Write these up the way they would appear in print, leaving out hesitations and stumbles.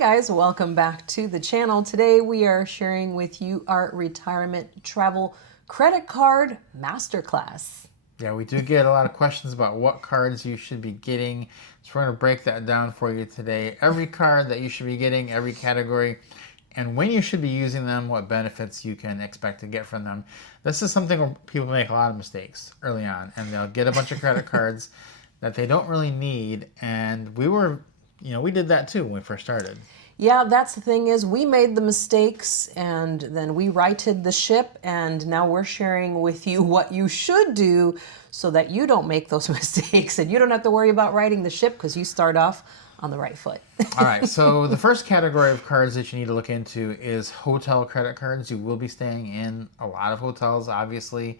guys, welcome back to the channel. Today we are sharing with you our retirement travel credit card masterclass. Yeah, we do get a lot of questions about what cards you should be getting. So we're going to break that down for you today. Every card that you should be getting, every category, and when you should be using them, what benefits you can expect to get from them. This is something where people make a lot of mistakes early on, and they'll get a bunch of credit cards that they don't really need. And we did that too when we first started. Yeah, that's the thing is we made the mistakes and then we righted the ship, and now we're sharing with you what you should do so that you don't make those mistakes and you don't have to worry about righting the ship because you start off on the right foot. All right, so the first category of cards that you need to look into is hotel credit cards. You will be staying in a lot of hotels, obviously,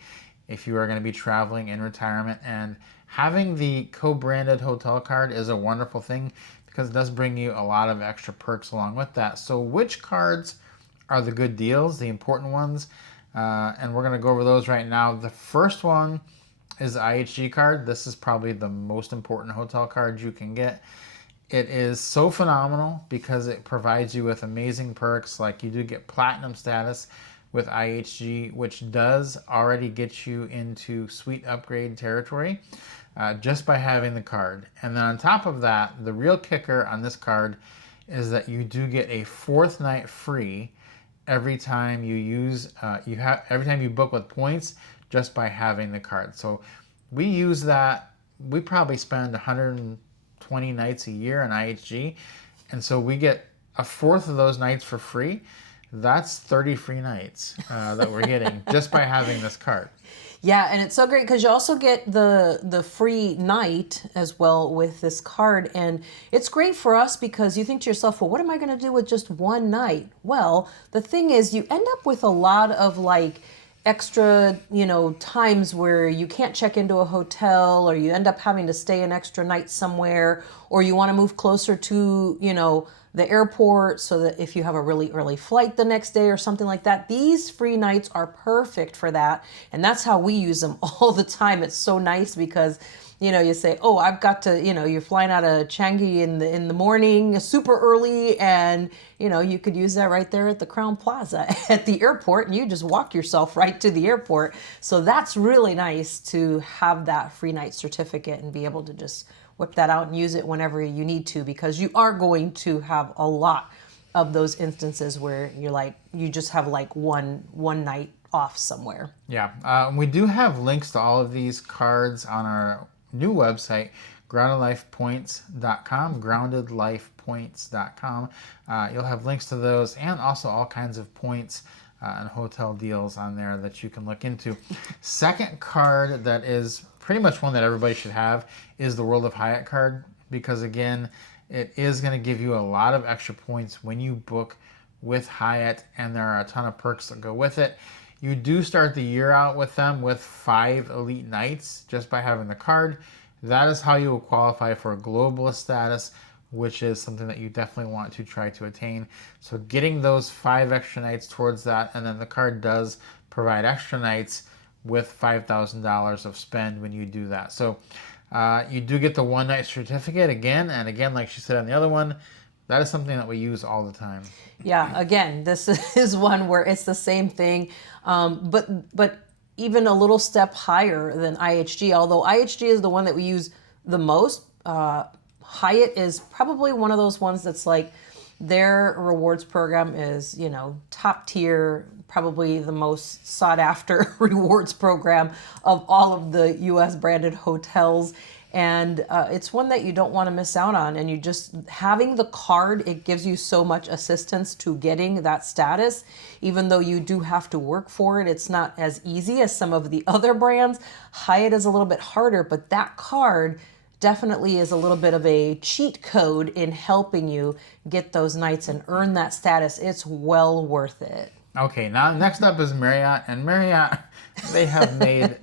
if you are going to be traveling in retirement. And having the co-branded hotel card is a wonderful thing because it does bring you a lot of extra perks along with that. So which cards are the good deals, the important ones? And we're going to go over those right now. The first one is the IHG card. This is probably the most important hotel card you can get. It is so phenomenal because it provides you with amazing perks. Like you do get platinum status with IHG, which does already get you into suite upgrade territory just by having the card. And then on top of that, the real kicker on this card is that you do get a fourth night free every time you use every time you book with points just by having the card. So we use that. We probably spend 120 nights a year on IHG, and so we get a fourth of those nights for free. That's 30 free nights that we're getting just by having this card. Yeah, and it's so great because you also get the free night as well with this card. And it's great for us because you think to yourself, well, what am I going to do with just one night? Well, the thing is you end up with a lot of like extra, times where you can't check into a hotel, or you end up having to stay an extra night somewhere, or you want to move closer to, the airport so that if you have a really early flight the next day or something like that, these free nights are perfect for that. And that's how we use them all the time. It's so nice because, you say, oh, I've got to, you're flying out of Changi in the morning, super early, and, you could use that right there at the Crown Plaza at the airport, and you just walk yourself right to the airport. So that's really nice to have that free night certificate and be able to just whip that out and use it whenever you need to, because you are going to have a lot of those instances where you just have like one night off somewhere. Yeah, we do have links to all of these cards on our new website, groundedlifepoints.com, groundedlifepoints.com. You'll have links to those and also all kinds of points and hotel deals on there that you can look into. Second card that is pretty much one that everybody should have is the World of Hyatt card, because again, it is going to give you a lot of extra points when you book with Hyatt, and there are a ton of perks that go with it. You do start the year out with them with 5 elite nights just by having the card. That is how you will qualify for a globalist status, which is something that you definitely want to try to attain. So getting those 5 extra nights towards that, and then the card does provide extra nights with $5,000 of spend when you do that. So you do get the one night certificate again, and again, like she said on the other one, that is something that we use all the time. Yeah, again, this is one where it's the same thing, but even a little step higher than IHG, although IHG is the one that we use the most. Hyatt is probably one of those ones that's like their rewards program is, top tier, probably the most sought after rewards program of all of the US branded hotels. And it's one that you don't want to miss out on. And you just having the card, it gives you so much assistance to getting that status. Even though you do have to work for it, it's not as easy as some of the other brands. Hyatt is a little bit harder, but that card definitely is a little bit of a cheat code in helping you get those nights and earn that status. It's well worth it. Okay, now next up is Marriott, and Marriott, they have made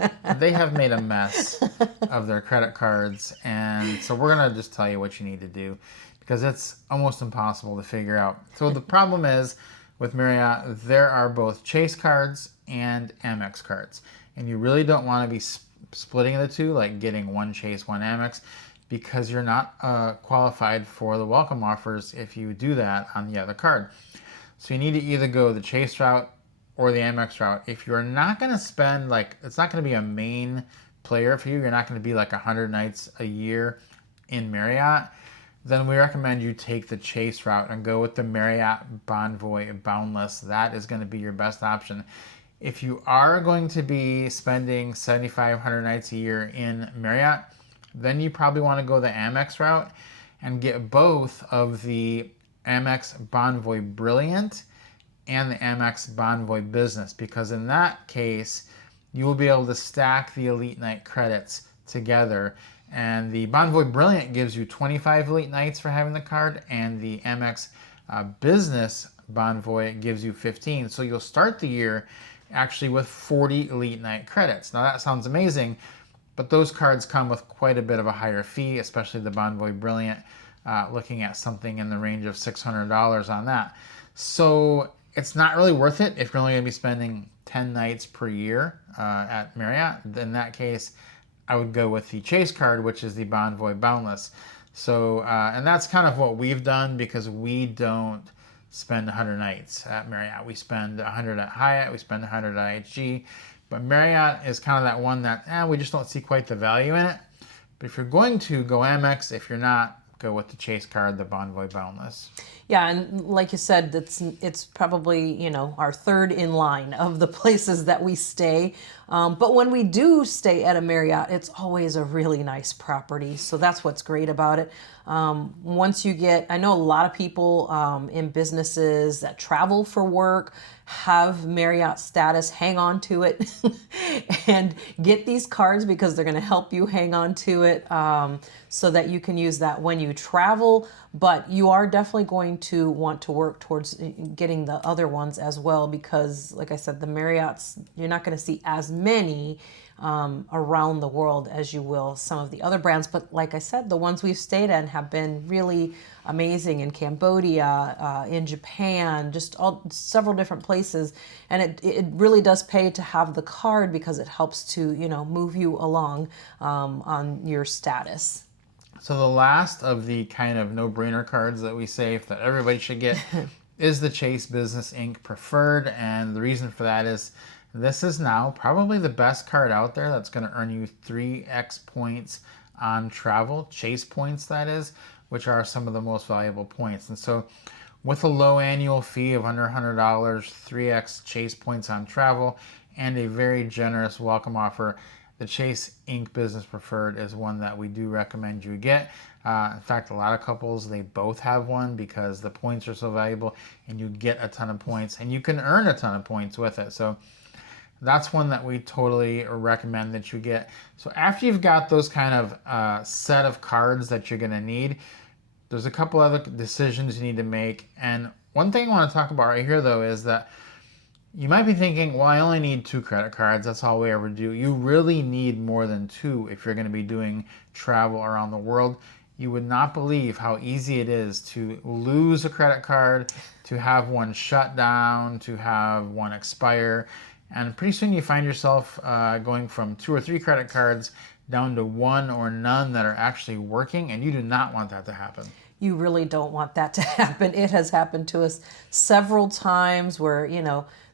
a mess of their credit cards, and so we're gonna just tell you what you need to do because it's almost impossible to figure out. So the problem is with Marriott, there are both Chase cards and Amex cards, and you really don't want to be splitting the two, like getting one Chase, one Amex. because you're not qualified for the welcome offers if you do that on the other card. So you need to either go the Chase route or the Amex route. If you're not going to spend, like, it's not going to be a main player for you, you're not going to be like 100 nights a year in Marriott, then we recommend you take the Chase route and go with the Marriott Bonvoy Boundless. That is going to be your best option. If you are going to be spending 7,500 nights a year in Marriott, then you probably want to go the Amex route and get both of the Amex Bonvoy Brilliant and the Amex Bonvoy Business, because in that case, you will be able to stack the Elite Night credits together. And the Bonvoy Brilliant gives you 25 Elite Nights for having the card, and the Amex Business Bonvoy gives you 15. So you'll start the year actually with 40 Elite Night credits. Now that sounds amazing, but those cards come with quite a bit of a higher fee, especially the Bonvoy Brilliant, looking at something in the range of $600 on that. So it's not really worth it if you're only going to be spending 10 nights per year at Marriott. In that case, I would go with the Chase card, which is the Bonvoy Boundless. So, and that's kind of what we've done, because we don't spend 100 nights at Marriott. We spend 100 at Hyatt, we spend 100 at IHG. But Marriott is kind of that one that we just don't see quite the value in it. But if you're going to go Amex, if you're not, go with the Chase card, the Bonvoy Boundless. Yeah, and like you said, it's probably, our third in line of the places that we stay. But when we do stay at a Marriott, it's always a really nice property. So that's what's great about it. Once you I know a lot of people in businesses that travel for work have Marriott status, hang on to it and get these cards because they're going to help you hang on to it so that you can use that when you travel. But you are definitely going to want to work towards getting the other ones as well, because like I said, the Marriotts, you're not going to see as many around the world as you will some of the other brands. But like I said, the ones we've stayed in have been really amazing in Cambodia, in Japan, just several different places. And it really does pay to have the card because it helps to, move you along on your status. So the last of the kind of no-brainer cards that we say that everybody should get is the Chase Business Inc. Preferred. And the reason for that is this is now probably the best card out there that's going to earn you 3x points on travel, Chase points that is, which are some of the most valuable points. And so with a low annual fee of under $100, 3x Chase points on travel, and a very generous welcome offer, the Chase Inc. Business Preferred is one that we do recommend you get. In fact, a lot of couples, they both have one because the points are so valuable and you get a ton of points and you can earn a ton of points with it. So that's one that we totally recommend that you get. So after you've got those kind of set of cards that you're going to need, there's a couple other decisions you need to make. And one thing I want to talk about right here, though, is that you might be thinking, well, I only need 2 credit cards. That's all we ever do. You really need more than 2 if you're going to be doing travel around the world. You would not believe how easy it is to lose a credit card, to have one shut down, to have one expire. And pretty soon you find yourself going from 2 or 3 credit cards down to 1 or none that are actually working, and you do not want that to happen. You really don't want that to happen. It has happened to us several times where,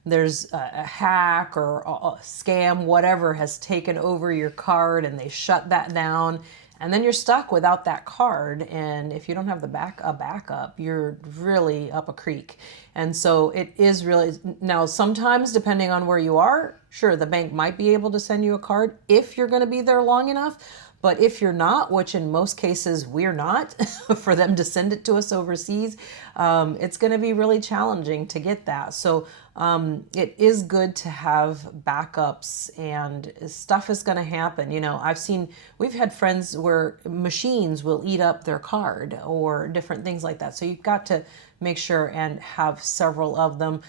there's a hack or a scam, whatever, has taken over your card and they shut that down. And then you're stuck without that card. And if you don't have a backup, you're really up a creek. And so it is really, now sometimes depending on where you are, sure, the bank might be able to send you a card if you're going to be there long enough. But if you're not, which in most cases we're not, for them to send it to us overseas, it's going to be really challenging to get that. So it is good to have backups, and stuff is going to happen. We've had friends where machines will eat up their card or different things like that. So you've got to make sure and have several of them.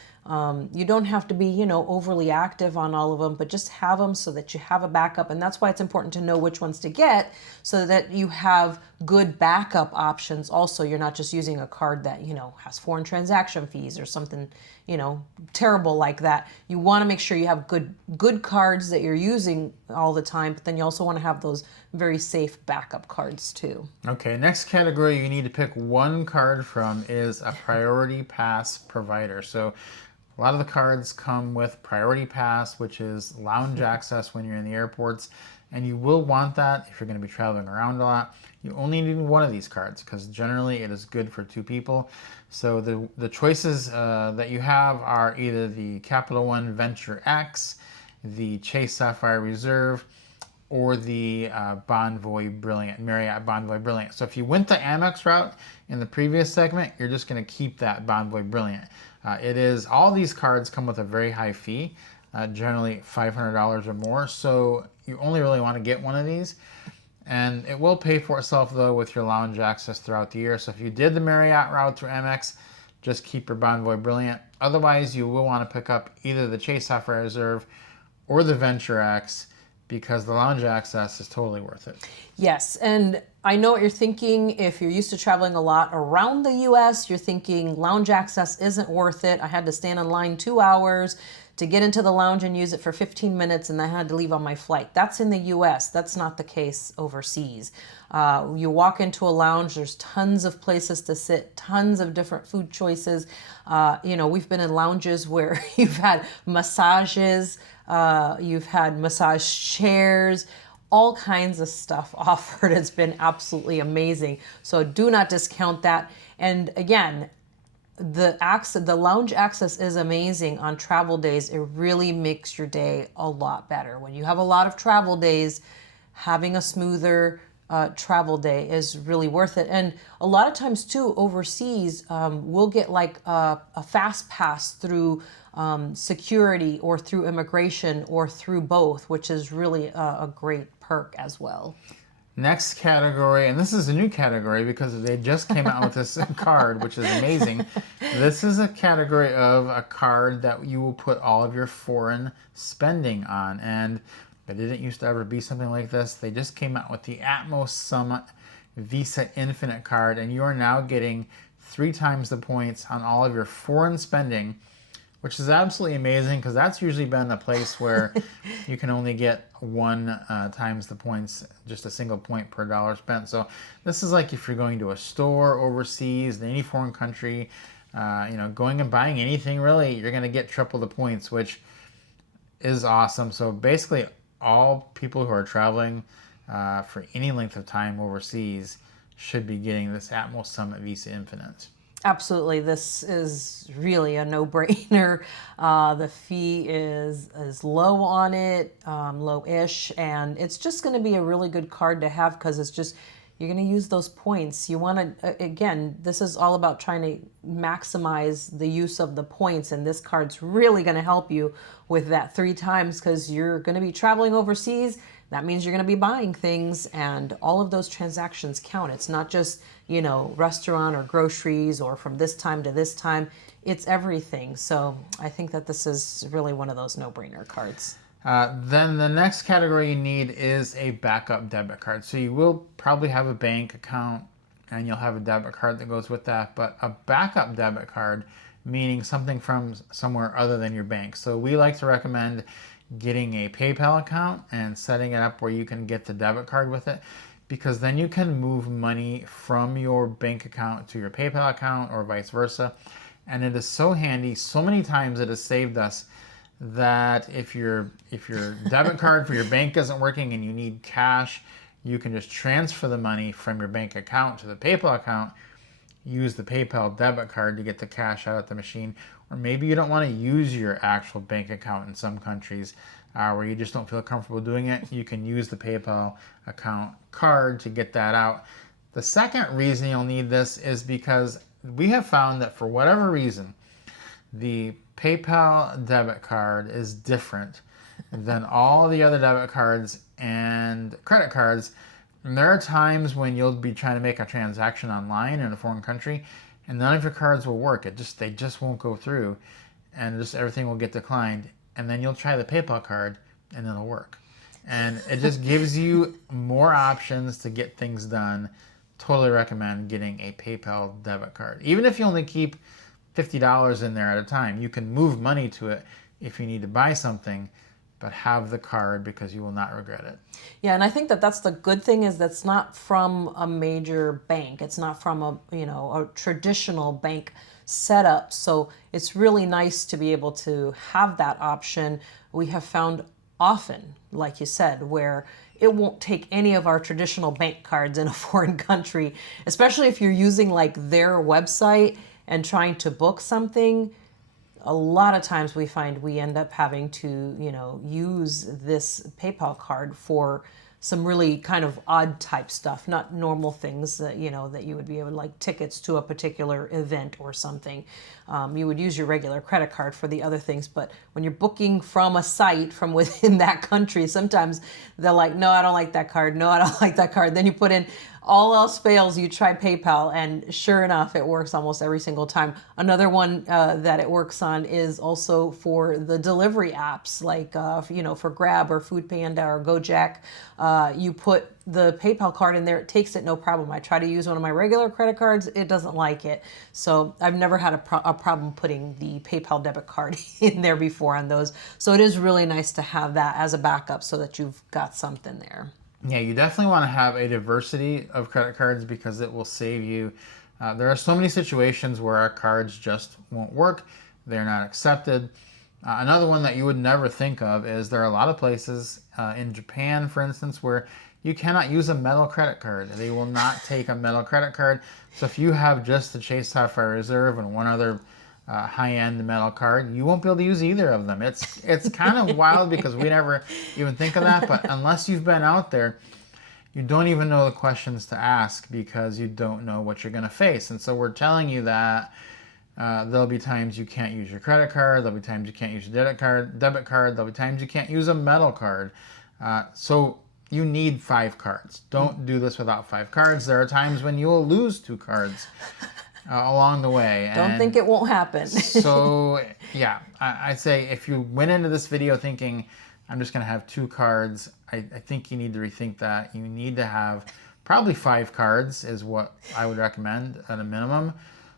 You don't have to be, overly active on all of them, but just have them so that you have a backup. And that's why it's important to know which ones to get so that you have good backup options also. You're not just using a card that, has foreign transaction fees or something, terrible like that. You want to make sure you have good cards that you're using all the time, but then you also want to have those very safe backup cards too. Okay, next category you need to pick one card from is a priority pass provider. So a lot of the cards come with priority pass, which is lounge access when you're in the airports, and you will want that if you're going to be traveling around a lot. You only need one of these cards because generally it is good for 2 people. So the choices that you have are either the Capital One Venture X, the Chase Sapphire Reserve, or the Bonvoy Brilliant, Marriott Bonvoy Brilliant. So if you went the Amex route in the previous segment, you're just going to keep that Bonvoy Brilliant. All these cards come with a very high fee, generally $500 or more. So you only really want to get one of these. And it will pay for itself though with your lounge access throughout the year. So if you did the Marriott route through Amex, just keep your Bonvoy Brilliant. Otherwise, you will want to pick up either the Chase Sapphire Reserve or the Venture X, because the lounge access is totally worth it. Yes, and I know what you're thinking. If you're used to traveling a lot around the US, you're thinking lounge access isn't worth it. I had to stand in line 2 hours to get into the lounge and use it for 15 minutes, and I had to leave on my flight. That's in the US. That's not the case overseas. You walk into a lounge, there's tons of places to sit, tons of different food choices. We've been in lounges where you've had massages, you've had massage chairs, all kinds of stuff offered. It's been absolutely amazing. So do not discount that. And again, the lounge access is amazing on travel days. It really makes your day a lot better. When you have a lot of travel days, having a smoother travel day is really worth it. And a lot of times too, overseas, we'll get like a fast pass through security or through immigration or through both, which is really a great perk as well. Next category, and this is a new category because they just came out with this card, which is amazing. This is a category of a card that you will put all of your foreign spending on. And it didn't used to ever be something like this. They just came out with the Atmos Summit Visa Infinite card, and you are now getting 3 times the points on all of your foreign spending, which is absolutely amazing because that's usually been a place where you can only get 1 times the points, just a single point per dollar spent. So this is like if you're going to a store overseas, in any foreign country, going and buying anything really, you're going to get triple the points, which is awesome. So basically all people who are traveling for any length of time overseas should be getting this Atmos Summit Visa Infinite. Absolutely. This is really a no-brainer. The fee is low on it, low-ish, and it's just going to be a really good card to have because it's just, you're going to use those points. You want to, again, this is all about trying to maximize the use of the points, and this card's really going to help you with that 3 times because you're going to be traveling overseas. That means you're going to be buying things, and all of those transactions count. It's not just, restaurant or groceries or from this time to this time. It's everything. So I think that this is really one of those no-brainer cards. Then the next category you need is a backup debit card. So you will probably have a bank account and you'll have a debit card that goes with that, but a backup debit card, meaning something from somewhere other than your bank. So we like to recommend getting a PayPal account and setting it up where you can get the debit card with it, because then you can move money from your bank account to your PayPal account or vice versa. And it is so handy. So many times it has saved us that if your debit card for your bank isn't working and you need cash, you can just transfer the money from your bank account to the PayPal account, use the PayPal debit card to get the cash out of the machine. Or maybe you don't want to use your actual bank account in some countries where you just don't feel comfortable doing it. You can use the PayPal account card to get that out. The second reason you'll need this is because we have found that for whatever reason, the PayPal debit card is different than all the other debit cards and credit cards. And there are times when you'll be trying to make a transaction online in a foreign country and none of your cards will work. They just won't go through, and just everything will get declined. And then you'll try the PayPal card and it'll work. And it just gives you more options to get things done totally recommend getting a PayPal debit card. Even if you only keep $50 in there at a time, you can move money to it if you need to buy something, but have the card because you will not regret it. Yeah, and I think that that's the good thing is that's not from a major bank. It's not from a, a traditional bank setup. So it's really nice to be able to have that option. We have found often, like you said, where it won't take any of our traditional bank cards in a foreign country, especially if you're using like their website and trying to book something. A lot of times we find we end up having to, use this PayPal card for some really kind of odd type stuff, not normal things that, that you would be able to, like tickets to a particular event or something. You would use your regular credit card for the other things, but when you're booking from a site from within that country, sometimes they're like, no, I don't like that card. No, I don't like that card. Then you put in all else fails, you try PayPal, and sure enough, it works almost every single time. Another one that it works on is also for the delivery apps, like for Grab or Food Panda or Gojek. You put the PayPal card in there, it takes it no problem. I try to use one of my regular credit cards, it doesn't like it. So I've never had a problem putting the PayPal debit card in there before on those. So it is really nice to have that as a backup so that you've got something there. Yeah, you definitely want to have a diversity of credit cards because it will save you. There are so many situations where our cards just won't work. They're not accepted. Another one that you would never think of is there are a lot of places in Japan, for instance, where you cannot use a metal credit card. They will not take a metal credit card. So if you have just the Chase Sapphire Reserve and one other high-end metal card, you won't be able to use either of them. It's kind of wild because we never even think of that, but unless you've been out there, you don't even know the questions to ask because you don't know what you're going to face. And so we're telling you that there'll be times you can't use your credit card, there'll be times you can't use your debit card, there'll be times you can't use a metal card. So you need 5 cards. Don't do this without 5 cards. There are times when you will lose 2 cards along the way. Don't think it won't happen. So yeah, I'd say if you went into this video thinking, I'm just going to have 2 cards, I think you need to rethink that. You need to have probably 5 cards is what I would recommend at a minimum.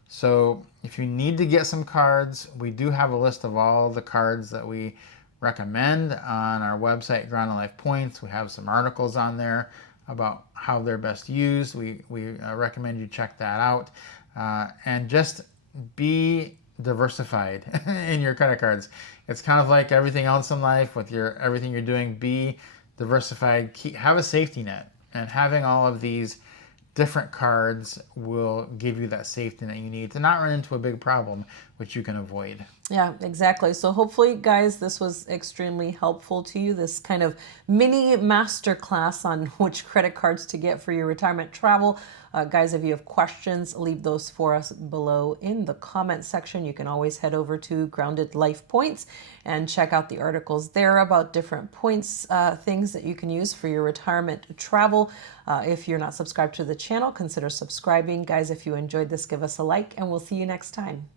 So if you need to get some cards, we do have a list of all the cards that we recommend on our website, Ground and Life Points. We have some articles on there about how they're best used. We recommend you check that out. And just be diversified in your credit cards. It's kind of like everything else in life with everything you're doing. Be diversified. Have a safety net, and having all of these different cards will give you that safety net you need to not run into a big problem, which you can avoid. Yeah, exactly. So hopefully, guys, this was extremely helpful to you. This kind of mini masterclass on which credit cards to get for your retirement travel. Guys, if you have questions, leave those for us below in the comment section. You can always head over to Grounded Life Points and check out the articles there about different points, things that you can use for your retirement travel. If you're not subscribed to the channel, consider subscribing. Guys, if you enjoyed this, give us a like, and we'll see you next time.